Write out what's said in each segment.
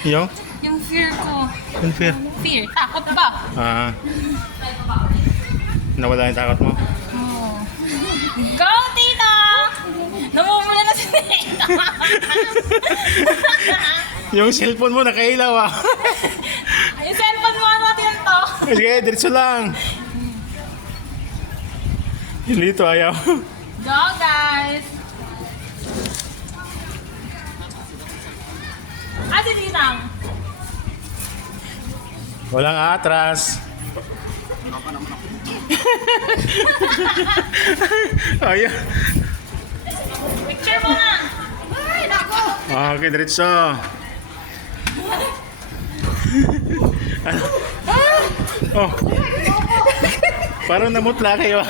Yung? Yung fear ko. Unfair. Fear? Takot ba? Ah. Nawala yung takot mo? Oo. Go, Tita! Namumula na si Tita. Yung cellphone mo nakailaw ah. Yung cellphone mo, ano natin to? Sige, diretso lang. Yung dito ayaw. Go, guys! Ah, si Titang. Walang atras. Ayaw. Picture mo na! Ay, nako! Okay, diretso. Ano? Oh. Parang namutla kayo.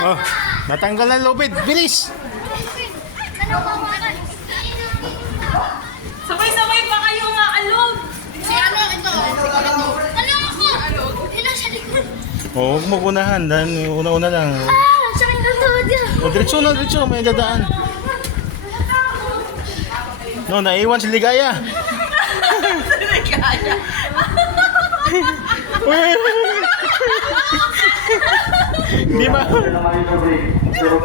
Oh, natanggal na lubid. Bilis! Sabay-sabay pa kayo nga alog! Si ano, ito. Ano ako? Ilan siya likod? Oh, huwag mo unahan. Dahil una-una lang. Ah, sakit ng tuhod yan. Oh, diretso na, diretso. May dadaan. No, naiwan si Ligaya. Kaya. Hindi ma... naman yung break. Pero